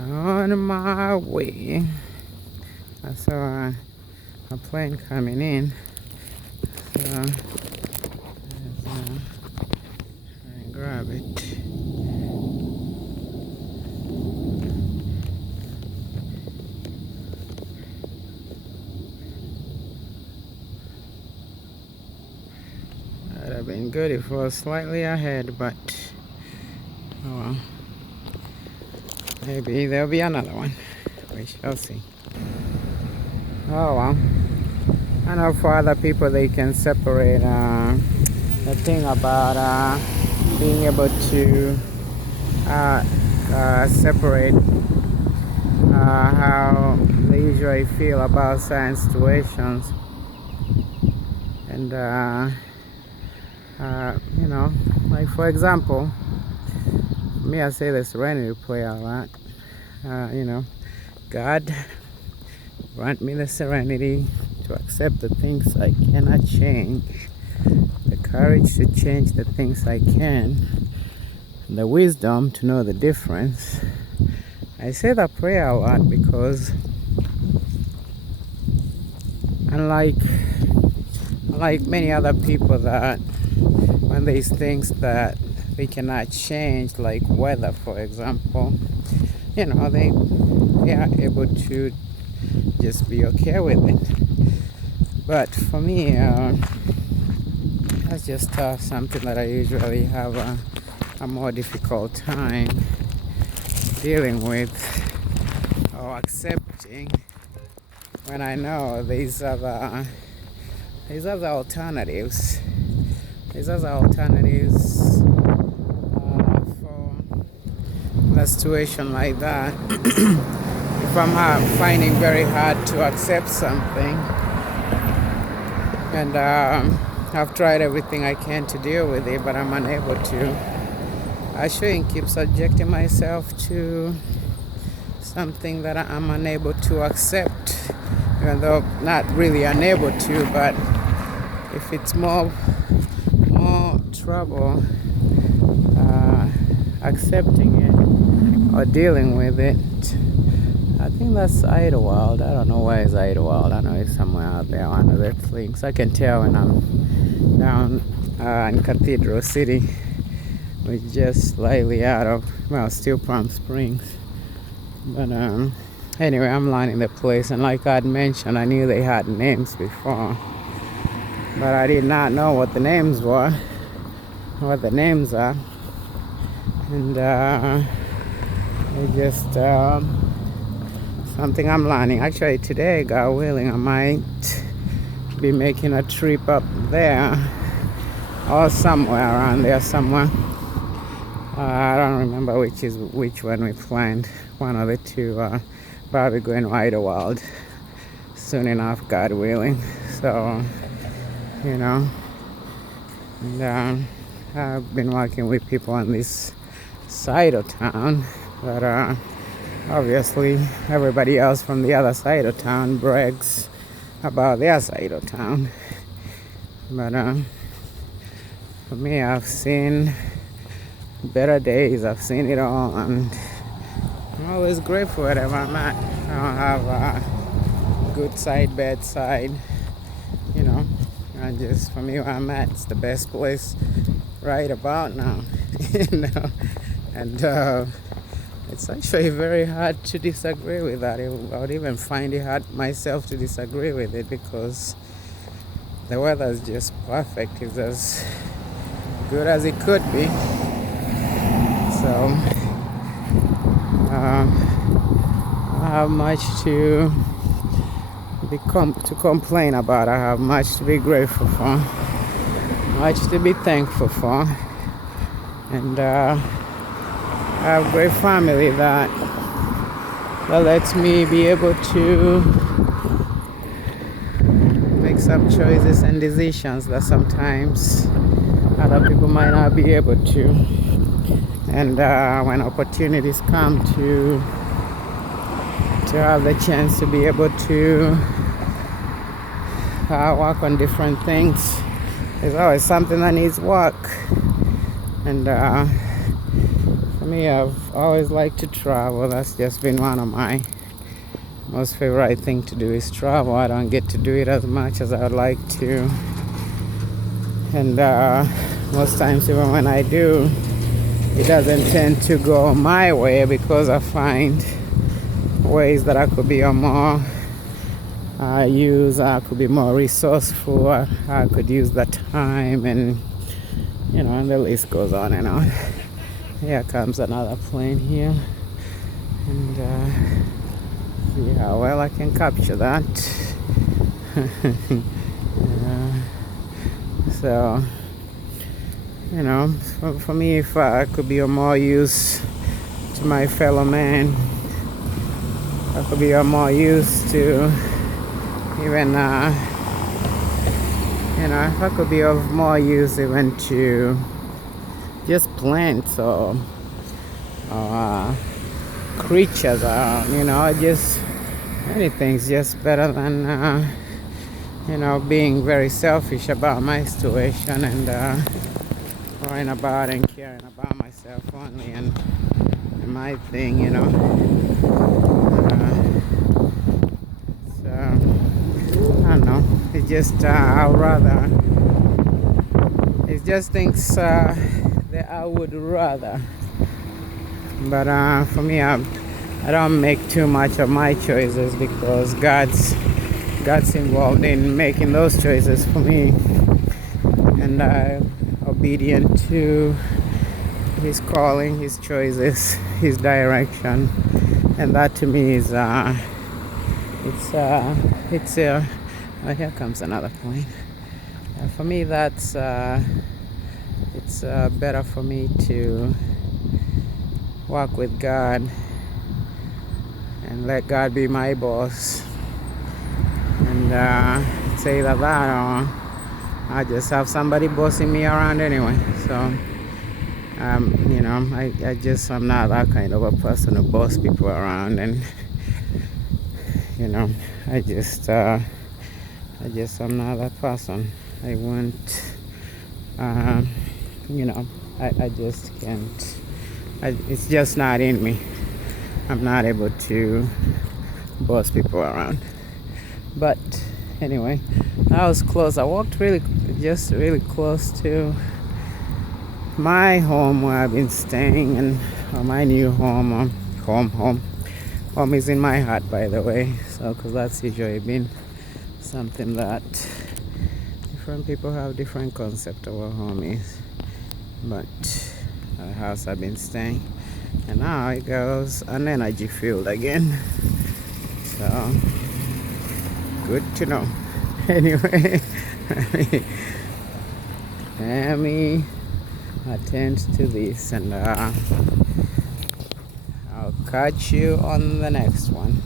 On my way. I saw a plane coming in. So I grab it. That'd have been good if it was slightly ahead, but oh well. Maybe there'll be another one. We shall see. Oh well. I know for other people they can separate the thing about being able to separate how they usually feel about certain situations. And you know, like for example, me, I say the serenity prayer a lot. You know, God, grant me the serenity to accept the things I cannot change, the courage to change the things I can, the wisdom to know the difference. I say that prayer a lot because unlike many other people, that when there's things that they cannot change, like weather for example, you know, they are able to just be okay with it. But for me, that's just something that I usually have a more difficult time dealing with or accepting, when I know these other alternatives. These other alternatives for a situation like that. If I'm finding very hard to accept something, and I've tried everything I can to deal with it, but I'm unable to, I shouldn't keep subjecting myself to something that I'm unable to accept, even though not really unable to, but if it's more trouble accepting it or dealing with it. I think that's Idlewild. I don't know where is Idlewild. I know it's somewhere out there, one of the things. I can tell when I'm down in Cathedral City, which is just slightly out of, well, still Palm Springs. But anyway, I'm learning the place, and like I'd mentioned, I knew they had names before, but I did not know what the names were, what the names are. And it's just something I'm learning. Actually today, God willing, I might be making a trip up there or somewhere around there somewhere. I don't remember which one we planned, one of the two. Probably going to Idlewild soon enough, God willing. So, you know, and I've been working with people on this side of town, but obviously everybody else from the other side of town brags about their side of town. But for me, I've seen better days, I've seen it all, and I'm always grateful wherever I'm at. I don't have a good side, bad side, you know. And just for me, where I'm at, it's the best place right about now, you know. And it's actually very hard to disagree with that. I would even find it hard myself to disagree with it, because the weather is just perfect. It's as good as it could be. So I have much to complain about. I have much to be grateful for, much to be thankful for, and I have a great family that lets me be able to make some choices and decisions that sometimes other people might not be able to. And when opportunities come to have the chance to be able to work on different things, there's always something that needs work. And for me, I've always liked to travel. That's just been one of my most favorite thing to do is travel. I don't get to do it as much as I would like to, and most times even when I do, it doesn't tend to go my way because I find ways that I could be a more I could be more resourceful. I could use the time, and and the list goes on and on. Here comes another plane here, and see how well I can capture that. So, for me, if I could be of more use to my fellow man, I could be of more use to even, if I could be of more use even to just plants or creatures, just anything's just better than, being very selfish about my situation and worrying about and caring about myself only and my thing, So, I don't know. It's just, it's just things that I would rather. But for me, I don't make too much of my choices because God's involved in making those choices for me, and I'm obedient to His calling, His choices, His direction, and that to me is oh, here comes another plane. For me, that's it's better for me to walk with God and let God be my boss, and it's either that or I just have somebody bossing me around anyway. So I'm not that kind of a person who boss people around, and I'm not that person. I won't, I just can't. It's just not in me. I'm not able to boss people around. But anyway, I was close. I walked really close to my home where I've been staying, and my new home. Home is in my heart, by the way. So, because that's usually been something that different people have different concept of what home is. But the house I've been staying, and now it goes an energy field again. So good to know. Anyway, let me attend to this, and I'll catch you on the next one.